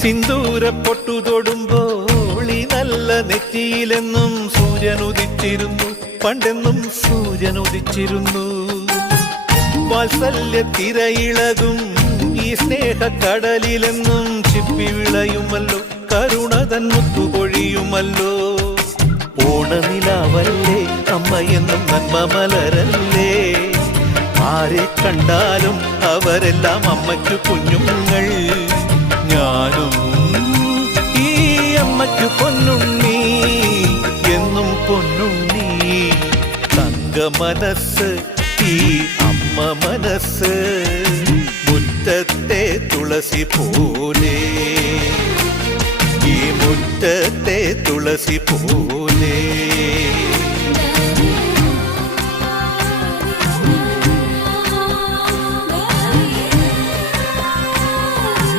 സിന്ദൂര പൊട്ടു തൊടുമ്പോൾ ഈ നല്ല നെറ്റിയിലെന്നും സൂര്യൻ ഉദിച്ചിരുന്നു, പണ്ടെന്നും സൂര്യൻ ഉദിച്ചിരുന്നു. വാത്സല്യ തിരയിളകും ഈ സ്നേഹക്കടലിലെന്നും ചിപ്പി വിളയുമല്ലോ, കരുണ തൻ മുത്തുപൊഴിയുമല്ലോ. ഓണനിലാവല്ലേ അമ്മയെന്നും നന്മ മലരല്ലേ, ആരെ കണ്ടാലും അവരെല്ലാം അമ്മയ്ക്കു കുഞ്ഞുങ്ങൾ. ഞാനും ഈ അമ്മയ്ക്കു പൊന്നുണ്ണി, എന്നും പൊന്നുണ്ണി. തങ്ക മനസ്സ് ഈ അമ്മ മനസ്സ്, മുറ്റത്തെ തുളസി പോലെ, ഈ മുറ്റത്തെ തുളസി പോലെ.